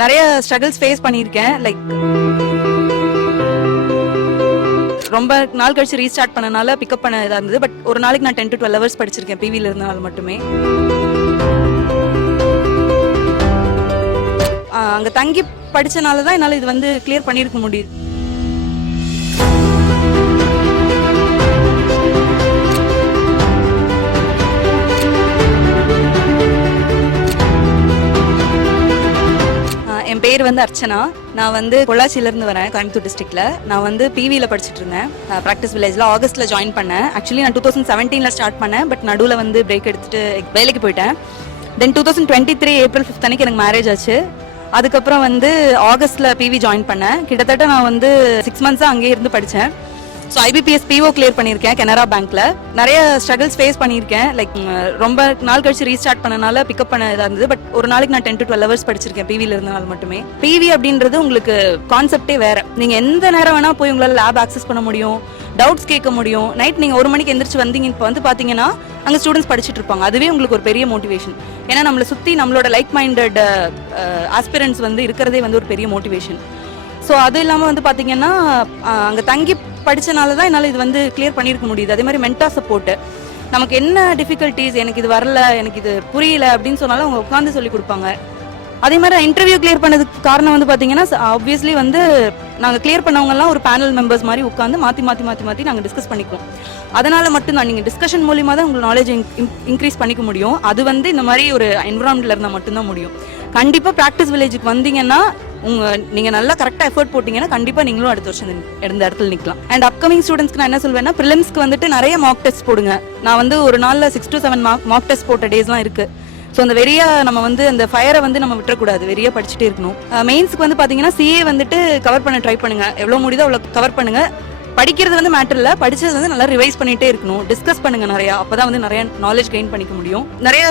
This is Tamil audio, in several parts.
நிறைய ஸ்ட்ரகிள்ஸ் ஃபேஸ் பண்ணியிருக்கேன். லைக் ரொம்ப நாள் கழிச்சு ரீஸ்டார்ட் பண்ணனால பிக்கப் பண்ண இதாக இருந்தது. பட் ஒரு நாளைக்கு நான் 10 to 12 ஹவர்ஸ் படிச்சிருக்கேன் பிவியில் இருந்தனால மட்டுமே. அங்கே தங்கி படித்தனால தான் என்னால் இது வந்து கிளியர் பண்ணியிருக்க முடியுது. என் பேர் வந்து அர்ச்சனா. நான் வந்து பொள்ளாச்சியிலேருந்து வரேன், கோயம்புத்தூர் டிஸ்ட்ரிக்ட்ல. நான் வந்து பிவியில் படிச்சுட்டு இருந்தேன். ப்ராக்டிஸ் வில்லேஜில் ஆகஸ்ட்டில் ஜாயின் பண்ணேன். ஆக்சுவலி நான் 2017 ஸ்டார்ட் பண்ணேன். பட் நடுவில் வந்து பிரேக் எடுத்துட்டு வேலைக்கு போயிட்டேன். தென் 2023 ஏப்ரல் 5 அன்னைக்கு எனக்கு மேரேஜ் ஆச்சு. அதுக்கப்புறம் வந்து ஆகஸ்ட்டில் பிவி ஜாயின் பண்ணேன். கிட்டத்தட்ட நான் வந்து 6 மந்த்ஸாக அங்கேயே இருந்து படித்தேன். ஸோ ஐபிபிஎஸ் பிஓ கிளியர் பண்ணியிருக்கேன் கனரா பேங்க்ல. நிறைய ஸ்ட்ரகிள்ஸ் ஃபேஸ் பண்ணியிருக்கேன். லைக் ரொம்ப நாள் கழிச்சு ரீஸ்டார்ட் பண்ணனால பிக்கப் பண்ண இதாக இருந்தது. பட் ஒரு நாளைக்கு நான் 10 to 12 ஹவர்ஸ் படிச்சிருக்கேன் பிவியில் இருந்தனால மட்டுமே. பிவி அப்படின்றது உங்களுக்கு கான்செப்டே வேற. நீங்கள் எந்த நேரம் வேணால் போய் உங்களால் லேப் ஆக்சஸ் பண்ண முடியும், டவுட்ஸ் கேட்க முடியும். நைட் நீங்கள் 1 மணிக்கு எந்திரிச்சு வந்தீங்க இப்போ வந்து பார்த்தீங்கன்னா அங்கே ஸ்டூடெண்ட்ஸ் படிச்சுட்டு இருப்பாங்க. அதுவே உங்களுக்கு ஒரு பெரிய மோட்டிவேஷன். ஏன்னா நம்மளை சுற்றி நம்மளோட லைக் மைண்டட் ஆஸ்பிரன்ஸ் வந்து இருக்கிறதே வந்து ஒரு பெரிய மோட்டிவேஷன். ஸோ அது இல்லாமல் வந்து பார்த்தீங்கன்னா அங்கே தங்கி படித்தனால தான் என்னால் இது வந்து கிளியர் பண்ணியிருக்க முடியுது. அதே மாதிரி மென்டார் சப்போர்ட்டு. நமக்கு என்ன டிஃபிகல்ட்டிஸ், எனக்கு இது வரல, எனக்கு இது புரியல அப்படின்னு சொன்னாலும் அவங்க உட்காந்து சொல்லி கொடுப்பாங்க. அதே மாதிரி இன்டர்வியூ கிளியர் பண்ணதுக்கு காரணம் வந்து பார்த்தீங்கன்னா ஆப்வியஸ்லி வந்து நாங்கள் கிளியர் பண்ணவங்கலாம் ஒரு பேனல் மெம்பர்ஸ் மாதிரி உட்காந்து மாற்றி நாங்கள் டிஸ்கஸ் பண்ணிக்குவோம். அதனால் மட்டும்தான் நீங்கள் டிஸ்கஷன் மூலிமா தான் உங்கள் நாலேஜ் இன்க்ரீஸ் பண்ணிக்க முடியும். அது வந்து இந்த மாதிரி ஒரு என்விரான்மெண்ட்டில் இருந்தால் மட்டும்தான் முடியும். கண்டிப்பாக ப்ராக்டிஸ் வில்லேஜுக்கு வந்தீங்கன்னா நீங்கள் நல்லா கரெக்டாக எஃபர்ட் போட்டிங்கன்னா கண்டிப்பாக நீங்களும் அடுத்த வருஷம் இந்த இடத்துல நிற்கலாம். அண்ட் அப்கமிங் ஸ்டூடெண்ட்ஸ்க்கு நான் என்ன சொல்வேன்னா, ப்ரிலிம்ஸ்க்கு வந்துட்டு நிறைய மார்க் டெஸ்ட் போடுங்க. நான் வந்து ஒரு நாளில் 6 to 7 மார்க் டெஸ்ட் போட்ட டேஸ்லாம் இருக்குது. ஸோ அந்த வெறியா நம்ம வந்து அந்த ஃபயரை வந்து நம்ம விட்டுறக்கூடாது, வெறியா படிச்சுட்டே இருக்கணும். மெயின்ஸ்க்கு வந்து பார்த்தீங்கன்னா சிஏ வந்துட்டு கவர் பண்ண ட்ரை பண்ணுங்கள். எவ்வளோ முடியுதோ அவ்வளோ கவர் பண்ணுங்கள். படிக்கிறது வந்து மேட்டர் இல்லை, படிச்சது வந்து நல்லா ரிவைஸ் பண்ணிட்டே இருக்கணும். டிஸ்கஸ் பண்ணுங்க நிறையா, அப்பதான் வந்து நிறைய நாலேஜ் கெயின் பண்ணிக்க முடியும். நிறைய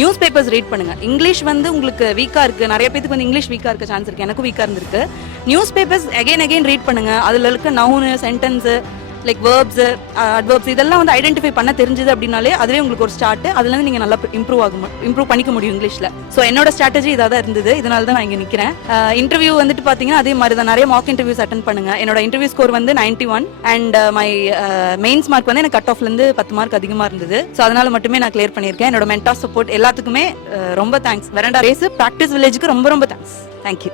நியூஸ் பேப்பர்ஸ் ரீட் பண்ணுங்க. இங்கிலீஷ் வந்து உங்களுக்கு வீக்கா இருக்கு, நிறைய பேருக்கு வந்து இங்கிலீஷ் வீக்கா இருக்க சான்ஸ் இருக்கு, எனக்கும் வீக்கா இருந்திருக்கு. நியூஸ் பேப்பர்ஸ் அகைன் ரீட் பண்ணுங்க. அதுல இருக்க noun, sentence, like verbs, adverbs இதெல்லாம் வந்து ஐடென்டிஃபை பண்ண தெரிஞ்சது அப்படின்னாலே அதுவே உங்களுக்கு ஒரு ஸ்டார்ட். அதுலேருந்து நீங்கள் நல்லா இம்ப்ரூவ் பண்ணிக்க முடியும் இங்கிலீஷில். ஸோ என்னோட ஸ்ட்ராட்டஜி இதாக தான் இருந்தது. இதனால தான் நான் இங்கே நிற்கிறேன். இன்டர்வியூ வந்துட்டு பார்த்தீங்கன்னா அதே மாதிரி தான் நிறைய மார்க் இன்டர்வியூஸ் அட்டன் பண்ணுங்க. என்னோட இன்டர்வியூ ஸ்கோர் வந்து 91 அண்ட் மை மெயின்ஸ் மார்க் வந்து எனக்கு கட் ஆஃப்லேருந்து 10 மார்க் அதிகமாக இருந்தது. ஸோ அதனால மட்டுமே நான் கிளியர் பண்ணியிருக்கேன். என்னோட மென்டார் சப்போர்ட் எல்லாத்துக்குமே ரொம்ப தேங்க்ஸ். வெரண்டா ரேஸ் ப்ராக்டிஸ் வில்லேஜுக்கு ரொம்ப தேங்க்ஸ். தேங்க்யூ.